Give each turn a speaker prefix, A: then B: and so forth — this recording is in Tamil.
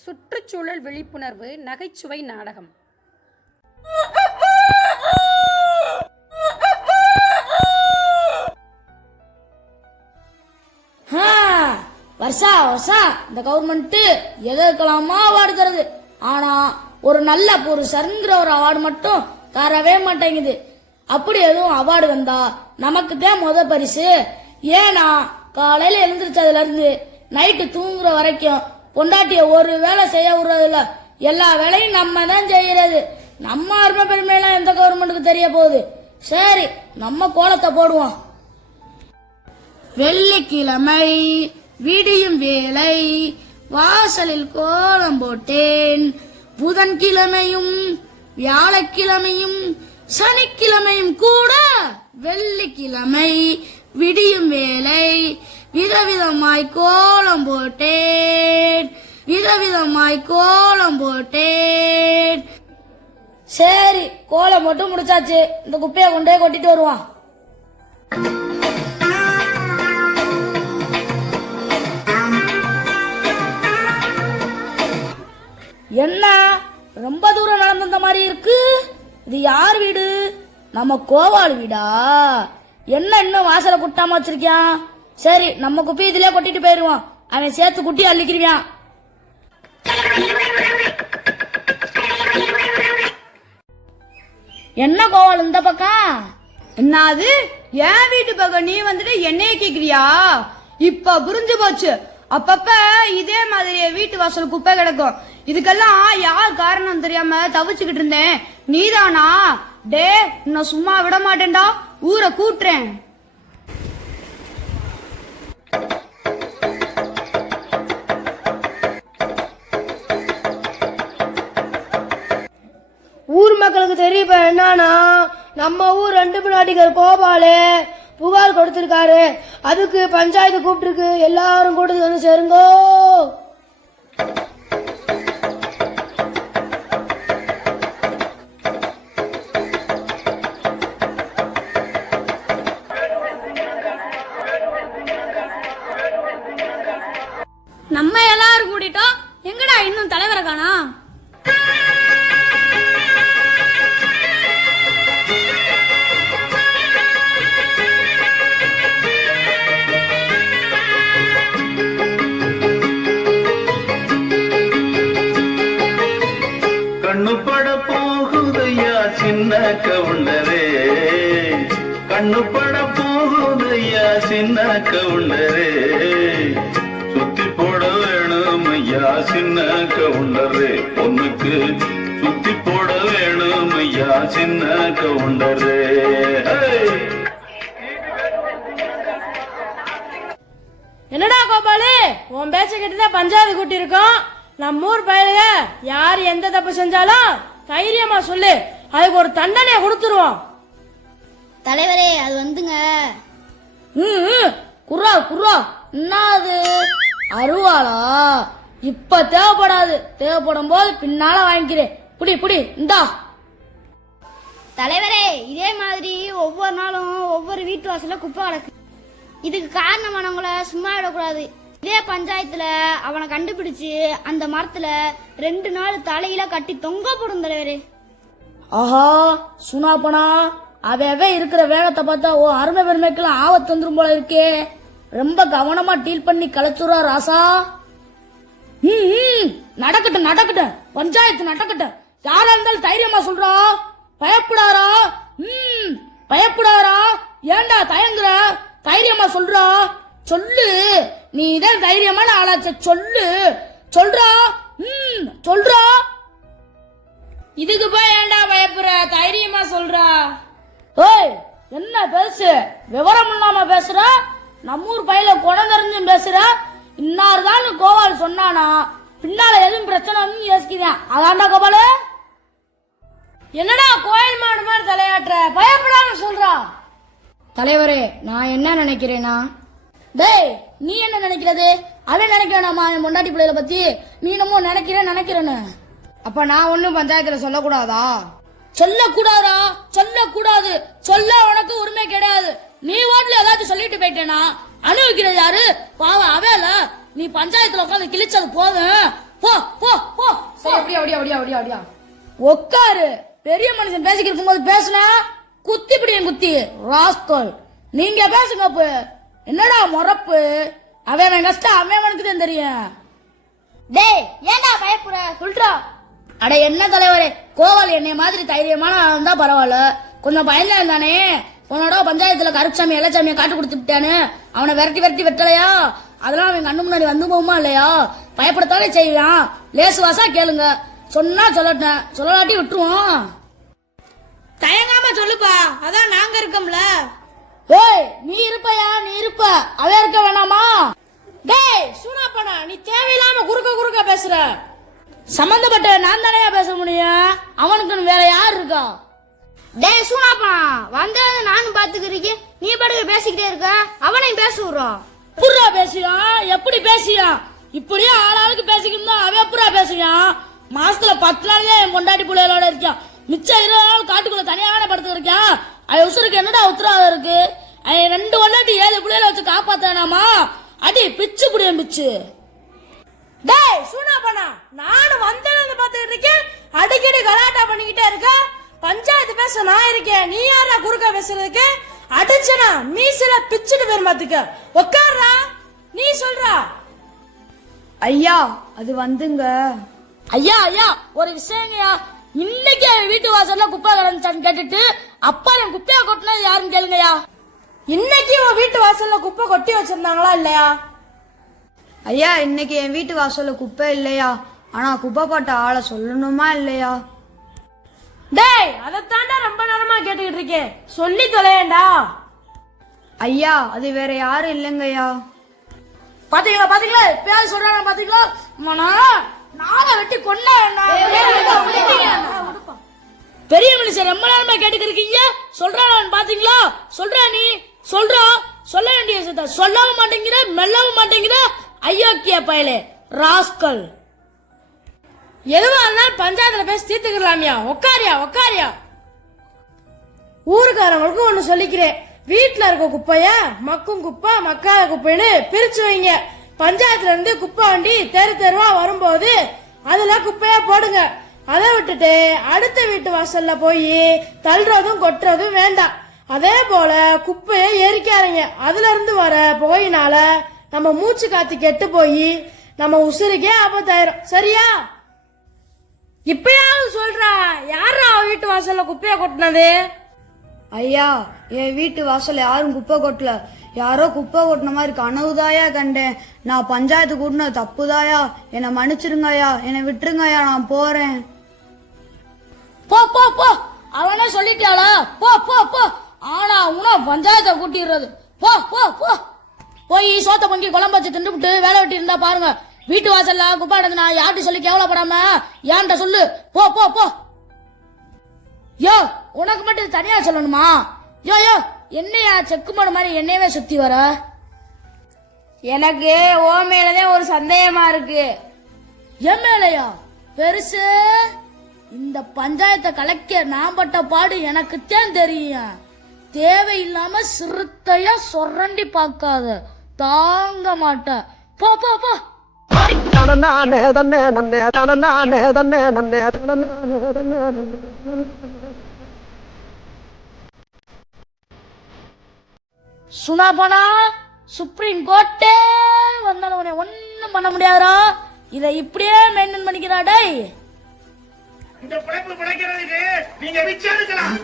A: சுற்றுச்சூழல் விழிப்புணர்வு நகைச்சுவை நாடகம்.
B: வருஷா வருஷா வருஷம் இந்த கவர்மெண்ட் எதற்கெல்லாமா அவார்டு தருது. ஆனா ஒரு நல்ல புருஷருங்கிற ஒரு அவார்டு மட்டும் தரவே மாட்டேங்குது. அப்படி எதுவும் அவார்டு வந்தா நமக்கு தான் முத பரிசு. ஏன்னா காலையில எழுந்திரிச்சதுல இருந்து நைட்டு தூங்குற வரைக்கும் பொண்டாட்டிய ஒரு வேலை செய்ய விடுறது எல்லா வேலையும் நம்ம தான் செய்கிறது நம்ம அருமை பெருமையெல்லாம் எந்த கவர்மெண்ட்டுக்கு தெரிய போகுது? சரி நம்ம கோலத்தை போடுவோம். வெள்ளிக்கிழமை விடியும் வேலை வாசலில் கோலம் போட்டேன். புதன்கிழமையும் வியாழக்கிழமையும் சனிக்கிழமையும் கூட வெள்ளிக்கிழமை விடியும் வேலை விதவிதமாய் கோலம் போட்டேன். விதவிதமாய் கோலம் போட்டேன். சரி கோலம் மட்டும் முடிச்சாச்சு. இந்த குப்பையை கொண்டே கொட்டிட்டு வருவான். என்ன? ரொம்ப தூரம் நடந்த மாதிரி இருக்கு? இது யார் வீடு? நம்ம கோவாள் வீடா? என்ன இன்னும் வாசலை குட்டாம வச்சிருக்கியான் சரி நம்ம குப்பி இதுல கொட்டிட்டு போயிருவோம். அவன் சேர்த்து குட்டி அள்ளிக்கிருவான் என்ன கோவாள் இந்த பக்கம்?
C: என்னது? என் வீட்டு பக்கம் நீ வந்துட்டு என்னைய கேக்குறியா? இப்ப புரிஞ்சு போச்சு. அப்பப்ப இதே மாதிரி வீட்டு வாசல் குப்பை கிடக்கும். இதுக்கெல்லாம் யார் காரணம் தெரியாம தவிச்சுக்கிட்டு இருந்தேன். நீதானா? டே உன்னை சும்மா விட மாட்டேன்டா. ஊரை கூட்டுறேன்.
D: ஊர் மக்களுக்கு தெரியப்ப என்னன்னா நம்ம ஊர் ரெண்டு பின்னாடிகள் கோபாலு புகார் கொடுத்திருக்காரு. அதுக்கு பஞ்சாயத்து கூப்பிட்டுருக்கு. எல்லாரும் கூட்டத்துக்கு வந்து சேருங்கோ.
E: கவுண்டரே கண்ணு பட போகுதையா சின்ன கவுண்டரே சுத்தி போட வேணும் ஐயா சின்ன கவுண்டரே பொண்ணுக்கு சுத்தி போட வேணும் ஐயா சின்ன கவுண்டரே
D: என்னடா கோபாலு? உன் பேச்ச கிட்டதான் பஞ்சாயத்து கூட்டி இருக்கோம் நம்ம ஊர் பயலுக யார் எந்த தப்பு செஞ்சாலும் தைரியமா சொல்லு. அதுக்கு ஒரு தண்டனையை கொடுத்துருவோம்.
B: தலைவரே அது வந்துங்க.
D: ம், குர்ரா குர்ரா. என்ன அது அருவாளா? இப்ப தேவைப்படாது. தேவைப்படும் போது பின்னால வாங்கிக்கிறேன். புடி புடி இந்தா.
F: தலைவரே இதே மாதிரி ஒவ்வொரு நாளும் ஒவ்வொரு வீட்டு வாசல்ல குப்பை கிடக்கு. இதுக்கு காரணமானவங்கள சும்மா விடக்கூடாது. இதே பஞ்சாயத்துல அவனை கண்டுபிடிச்சு அந்த மரத்துல ரெண்டு நாள் தலையில கட்டி தொங்க போடும் தலைவரே.
D: ஆஹா சுனாப்பனா அவ இருக்கிற வேகத்தை பார்த்தா ஓ அருமை பெருமைக்கெல்லாம் ஆபத்து வந்துடும் போல இருக்கே. ரொம்ப கவனமா டீல் பண்ணி கலைச்சுரா ராசா. ம், நடக்கட்டும் நடக்கட்டும். பஞ்சாயத்து நடக்கட்டும். யாரா இருந்தாலும் தைரியமா சொல்றா. பயப்படாரா. ம் பயப்படாரா. ஏண்டா தயங்குற? தைரியமா சொல்றா. சொல்லு. நீ தான் தைரியமான ஆளாச்ச சொல்லு. சொல்றா. ம் சொல்றா. இதுக்கு போய் ஏன்டா பயப்படுற தைரியமா சொல்றா. ஓய் என்ன பேசு? விவரம் இல்லாம பேசுற? நம்ம ஊர் பையில குணந்தறிஞ்சும் பேசுற? இன்னார் தான் கோபால் சொன்னானா? பின்னால எதுவும் பிரச்சனைன்னு யோசிக்கிறேன் அதான்டா கோபாலு? என்னடா கோயில் மாடு மாதிரி தலையாட்டுற? பயப்படாம சொல்றா. தலைவரே நான் என்ன நினைக்கிறேனா? டேய் நீ என்ன நினைக்கிறது? அவன் நினைக்கிறானாமா என் பொண்டாட்டி பிள்ளைகளை பத்தி? நீ என்னமோ நினைக்கிறேன் நினைக்கிறேன்னு.
C: அப்ப நான் ஒண்ணும் பஞ்சாயத்துல சொல்லக்கூடாதா?
D: சொல்லக்கூடாதா? சொல்லக்கூடாது. சொல்ல உனக்கு உரிமை கிடையாது. நீ வாட்டில் ஏதாச்சும் சொல்லிட்டு போயிட்டேனா? அனுபவிக்கிறது யாரு? பாவம் அவேல. நீ பஞ்சாயத்துல உட்காந்து கிழிச்சது போதும். போ போ அப்படியா அப்படியா அப்படியா அப்படியா
B: உட்காரு பெரிய மனுஷன் பேசிக்கிட்டு இருக்கும்போது பேசுனா? குத்தி பிடியும் குத்தி. ராஸ்கோல். நீங்க பேசுங்க அப்ப. என்னடா முறப்பு? அவன் கஷ்டம் அவன் தான் தெரியும்.
F: டேய் ஏன்டா பயப்புற சொல்றா.
B: அட என்ன தலைவரே கோவால் என்னைய மாதிரி தைரியமான ஆளா இருந்தா பரவாயில்ல. கொஞ்சம் பயந்தா இருந்தானே உன்னோட பஞ்சாயத்துல கருப்சாமி இளச்சாமியை காட்டு கொடுத்து விட்டானு. அவனை விரட்டி விரட்டி வெட்டலையா? அதெல்லாம் அவன் கண்ணு முன்னாடி வந்து போகுமா இல்லையா? பயப்படத்தானே செய்வான். லேசுவாசா கேளுங்க. சொன்னா சொல்லட்டேன். சொல்லலாட்டி விட்டுருவோம்.
D: தயங்காம சொல்லுப்பா. அதான் நாங்க இருக்கோம்ல.
B: ஏய் நீ இருப்பயா? நீ இருப்ப. அவ இருக்க வேணாமா?
D: டேய் சூனாப்பனா நீ தேவையில்லாம குறுக்க குறுக்க பேசுற.
B: சம்பந்தப்பட்ட நான் தானே பேச முடியும்? அவனுக்குன்னு வேற யார் இருக்கா?
F: டேய் சூனாப்பா வந்தது நானும் பாத்துக்கிறீங்க. நீ பாட்டுக்கு பேசிக்கிட்டே இருக்க அவனையும் பேச விடுறோம்
B: புறா பேசியான் எப்படி பேசியான் இப்படியே ஆளாளுக்கு பேசிக்கிட்டு அவன் புறா பேசியான் மாசத்துல பத்து நாள் தான் என் பொண்டாட்டி பிள்ளைகளோட இருக்கான் மிச்சம் இருபது நாள் காட்டுக்குள்ள தனியான படுத்து இருக்கான் அவன் உசுருக்கு என்னடா உத்தரவாதம் இருக்கு? ரெண்டு பொண்டாட்டி ஏழு பிள்ளைகளை வச்சு காப்பாத்தானாமா அடி பிச்சு புடியும் பிச்சு.
D: டேய் சூனாப்பனா நானும் வந்தேன்னு பாத்துக்கிட்டு இருக்கேன். அடிக்கடி கலாட்டா பண்ணிக்கிட்டே இருக்க. பஞ்சாயத்து பேச நான் இருக்கேன். நீ யாரா குறுக்க பேசுறதுக்கு? அடிச்சனா மீசில பிச்சுட்டு பேர் பாத்துக்க. உட்கார்றா நீ சொல்றா. ஐயா அது வந்துங்க.
B: ஐயா ஐயா ஒரு விஷயங்கய்யா. இன்னைக்கு அவன் வீட்டு வாசல்ல குப்பை கிடந்துச்சான்னு கேட்டுட்டு அப்பா என் குப்பையா கொட்டினது யாருன்னு கேளுங்கய்யா.
D: இன்னைக்கு உன் வீட்டு வாசல்ல குப்பை கொட்டி வச்சிருந்தாங்களா இல்லையா? ஐயா இன்னைக்கு என் வீட்டு வாசல்ல குப்பை இல்லையா? ஆனா குப்பை போட்ட ஆளை சொல்லணுமா இல்லையா? டேய் அதைத்தாண்டா ரொம்ப நேரமா கேட்டுக்கிட்டு இருக்கேன். சொல்லி தொலையேண்டா. ஐயா அது வேற யாரும் இல்லைங்கய்யா
B: பாத்தீங்களா பாத்தீங்களா? இப்பயாவது சொல்றாங்க பாத்தீங்களா? மனா நாக வெட்டி கொண்டா பெரிய மனுஷன் ரொம்ப நேரமா கேட்டுக்கிறீங்க சொல்றான் பாத்தீங்களா? சொல்றா நீ. சொல்றா. சொல்ல வேண்டிய விஷயத்த. சொல்லவும் மாட்டேங்கிற மெல்லவும் மாட்டேங்கிற அயோக்கிய பயலே ராஸ்கல்.
D: எதுவா இருந்தாலும் பஞ்சாயத்துல பேசி தீர்த்துக்கலாமியா? உக்காரியா உக்காரியா? ஊருக்காரங்களுக்கும் ஒண்ணு சொல்லிக்கிறேன். வீட்டில் இருக்க குப்பைய மக்கும் குப்பை மக்காத குப்பைன்னு பிரிச்சு வைங்க. பஞ்சாயத்துல இருந்து குப்பை வண்டி தெரு தெருவா வரும்போது அதுல குப்பையா போடுங்க. அதை விட்டுட்டு அடுத்த வீட்டு வாசல்ல போய் தள்ளுறதும் கொட்டுறதும் வேண்டாம். அதே போல குப்பையை எரிக்காதீங்க. அதுல இருந்து வர புகையினால நம்ம மூச்சு காத்து கெட்டு போய் நம்ம உசுருக்கே ஆபத்தாயிரும். சரியா? இப்பயாவது சொல்றா யாரா அவ வீட்டு வாசல்ல குப்பைய கொட்டினது? ஐயா என் வீட்டு வாசல்ல யாரும் குப்பை கொட்டல. யாரோ குப்பை கொட்டின மாதிரி கனவுதாயா கண்டேன். நான் பஞ்சாயத்து கூட்டினது தப்புதாயா? என்னை மன்னிச்சிருங்கய்யா. என்னை விட்டுருங்கய்யா நான் போறேன்.
B: போ போ போ. அவனே சொல்லிட்டாளா? போ போ போ. ஆனா உன பஞ்சாயத்தை கூட்டிடுறது. போ போ போ. போய் சோத்த பொங்கி குழம்பு வச்சு தின்றுபிட்டு வேலை வெட்டி இருந்தா பாருங்க. வீட்டு வாசல்ல குப்பை நடந்து நான் யார்கிட்ட சொல்லி கேவலப்படாம ஏன்ட்ட சொல்லு. போ போ போ. யோ உனக்கு மட்டும் தனியா சொல்லணுமா? யோ யோ என்னையா செக்கு மாடு மாதிரி என்னையவே சுத்தி வர?
D: எனக்கு ஓ மேலதான் ஒரு சந்தேகமா இருக்கு.
B: என் மேலையா? பெருசு இந்த பஞ்சாயத்தை கலைக்க நான் பட்ட பாடு எனக்குத்தான் தெரியும். தேவையில்லாம சிறுத்தையா சொரண்டி பார்க்காத. தாங்க மாட்டேன். போ போ போ.
G: தனநானே தன்னே
B: சுப்ரீம் கோர்ட்டே வந்தாலும் உன்னை ஒண்ணும் பண்ண முடியாதுடா. இதை இப்படியே மெயின்டைன் பண்ணிக்கிறா டேய்.
E: இந்த பிழைப்பு பிழைக்கிறதுக்கு நீங்க மிச்சம் எடுக்கலாம்.